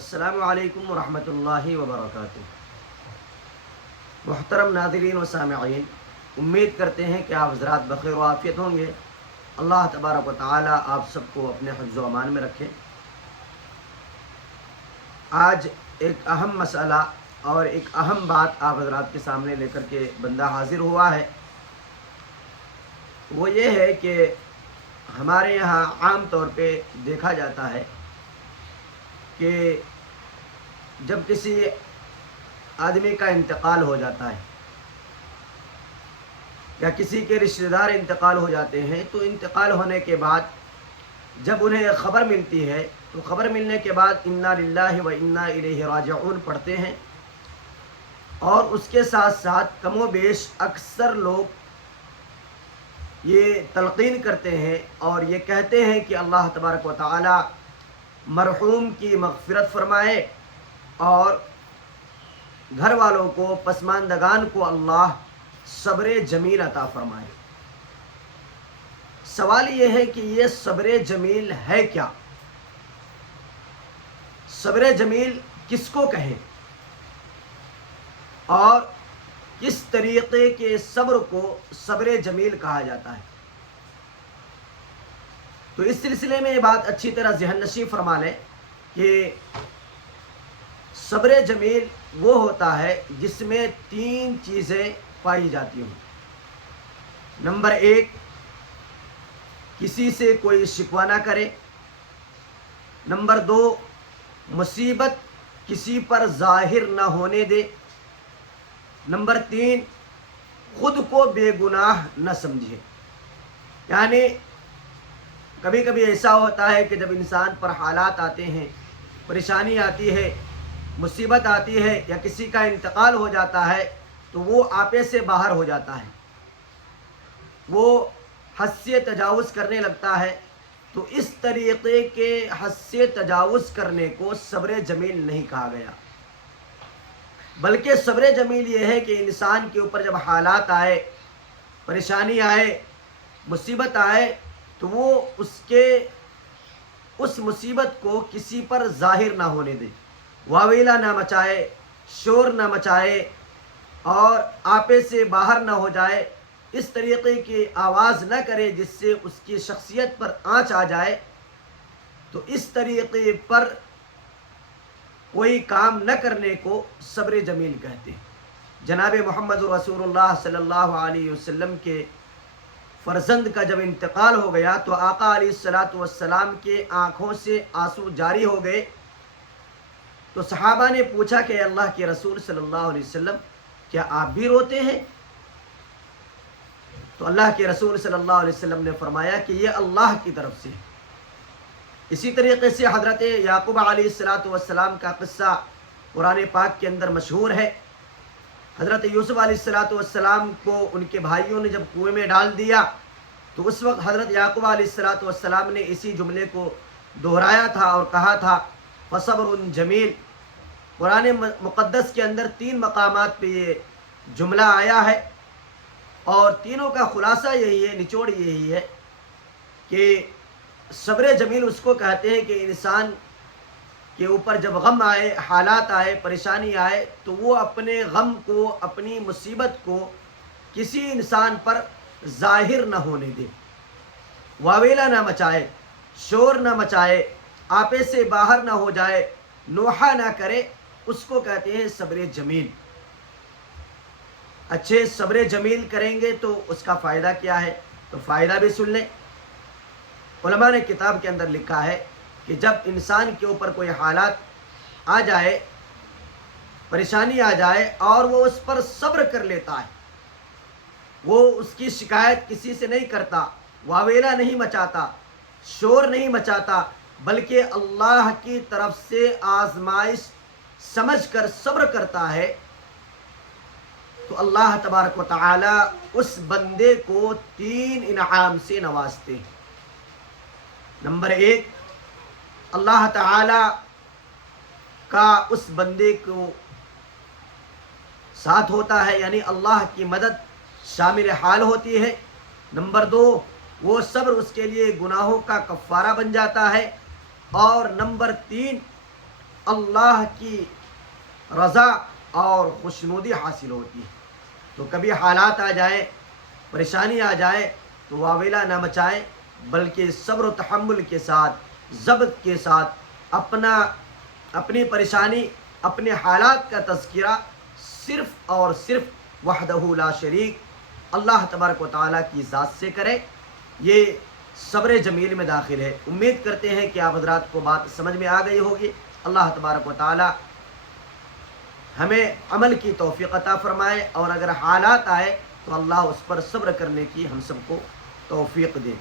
السلام علیکم ورحمۃ اللہ وبرکاتہ۔ محترم ناظرین و سامعین، امید کرتے ہیں کہ آپ حضرات بخیر و عافیت ہوں گے۔ اللہ تبارک و تعالی آپ سب کو اپنے حفظ و امان میں رکھے۔ آج ایک اہم مسئلہ اور ایک اہم بات آپ حضرات کے سامنے لے کر کے بندہ حاضر ہوا ہے۔ وہ یہ ہے کہ ہمارے یہاں عام طور پہ دیکھا جاتا ہے کہ جب کسی آدمی کا انتقال ہو جاتا ہے یا کسی کے رشتہ دار انتقال ہو جاتے ہیں، تو انتقال ہونے کے بعد جب انہیں خبر ملتی ہے تو خبر ملنے کے بعد انا للہ و انا الیہ راجعون پڑھتے ہیں، اور اس کے ساتھ ساتھ کم و بیش اکثر لوگ یہ تلقین کرتے ہیں اور یہ کہتے ہیں کہ اللہ تبارک و تعالی مرحوم کی مغفرت فرمائے اور گھر والوں کو، پسماندگان کو اللہ صبر جمیل عطا فرمائے۔ سوال یہ ہے کہ یہ صبر جمیل ہے کیا؟ صبر جمیل کس کو کہیں اور کس طریقے کے صبر کو صبر جمیل کہا جاتا ہے؟ تو اس سلسلے میں یہ بات اچھی طرح ذہن نشین فرما لیں کہ صبر جمیل وہ ہوتا ہے جس میں تین چیزیں پائی جاتی ہوں۔ نمبر ایک، کسی سے کوئی شکوہ نہ کرے۔ نمبر دو، مصیبت کسی پر ظاہر نہ ہونے دے۔ نمبر تین، خود کو بے گناہ نہ سمجھے۔ یعنی کبھی کبھی ایسا ہوتا ہے کہ جب انسان پر حالات آتے ہیں، پریشانی آتی ہے، مصیبت آتی ہے یا کسی کا انتقال ہو جاتا ہے تو وہ آپے سے باہر ہو جاتا ہے، وہ حد سے تجاوز کرنے لگتا ہے۔ تو اس طریقے کے حد سے تجاوز کرنے کو صبر جمیل نہیں کہا گیا، بلکہ صبر جمیل یہ ہے کہ انسان کے اوپر جب حالات آئے، پریشانی آئے، مصیبت آئے تو وہ اس مصیبت کو کسی پر ظاہر نہ ہونے دے، واویلا نہ مچائے، شور نہ مچائے اور آپے سے باہر نہ ہو جائے، اس طریقے کی آواز نہ کرے جس سے اس کی شخصیت پر آنچ آ جائے۔ تو اس طریقے پر کوئی کام نہ کرنے کو صبر جمیل کہتے ہیں۔ جناب محمد رسول اللہ صلی اللہ علیہ وسلم کے فرزند کا جب انتقال ہو گیا تو آقا علیہ الصلوۃ والسلام کے آنکھوں سے آنسو جاری ہو گئے۔ تو صحابہ نے پوچھا کہ اللہ کے رسول صلی اللہ علیہ وسلم، کیا آپ بھی روتے ہیں؟ تو اللہ کے رسول صلی اللہ علیہ وسلم نے فرمایا کہ یہ اللہ کی طرف سے ہے۔ اسی طریقے سے حضرت یعقوب علیہ الصلوۃ والسلام کا قصہ قرآن پاک کے اندر مشہور ہے۔ حضرت یوسف علیہ الصلوۃ والسلام کو ان کے بھائیوں نے جب کنویں میں ڈال دیا تو اس وقت حضرت یعقوب علیہ الصلوۃ والسلام نے اسی جملے کو دہرایا تھا اور کہا تھا فصبر جمیل۔ قرآن مقدس کے اندر تین مقامات پہ یہ جملہ آیا ہے اور تینوں کا خلاصہ یہی ہے، نچوڑ یہی ہے کہ صبر جمیل اس کو کہتے ہیں کہ انسان کے اوپر جب غم آئے، حالات آئے، پریشانی آئے تو وہ اپنے غم کو، اپنی مصیبت کو کسی انسان پر ظاہر نہ ہونے دے، واویلا نہ مچائے، شور نہ مچائے، آپے سے باہر نہ ہو جائے، نوحہ نہ کرے، اس کو کہتے ہیں صبر جمیل۔ اچھے صبر جمیل کریں گے تو اس کا فائدہ کیا ہے؟ تو فائدہ بھی سن لیں۔ علماء نے کتاب کے اندر لکھا ہے کہ جب انسان کے اوپر کوئی حالات آ جائے، پریشانی آ جائے اور وہ اس پر صبر کر لیتا ہے، وہ اس کی شکایت کسی سے نہیں کرتا، واویلا نہیں مچاتا، شور نہیں مچاتا، بلکہ اللہ کی طرف سے آزمائش سمجھ کر صبر کرتا ہے، تو اللہ تبارک و تعالی اس بندے کو تین انعام سے نوازتے ہیں۔ نمبر ایک، اللہ تعالی کا اس بندے کو ساتھ ہوتا ہے، یعنی اللہ کی مدد شامل حال ہوتی ہے۔ نمبر دو، وہ صبر اس کے لیے گناہوں کا کفارہ بن جاتا ہے۔ اور نمبر تین، اللہ کی رضا اور خوشنودی حاصل ہوتی ہے. تو کبھی حالات آ جائے، پریشانی آ جائے تو واویلا نہ مچائے، بلکہ صبر و تحمل کے ساتھ، ضبط کے ساتھ اپنی پریشانی، اپنے حالات کا تذکرہ صرف اور صرف وحدہ لا شریک اللہ تبارک و تعالیٰ کی ذات سے کرے. یہ صبر جمیل میں داخل ہے. امید کرتے ہیں کہ آپ حضرات کو بات سمجھ میں آ گئی ہوگی. اللہ تبارک و تعالیٰ ہمیں عمل کی توفیق عطا فرمائے، اور اگر حالات آئے تو اللہ اس پر صبر کرنے کی ہم سب کو توفیق دے.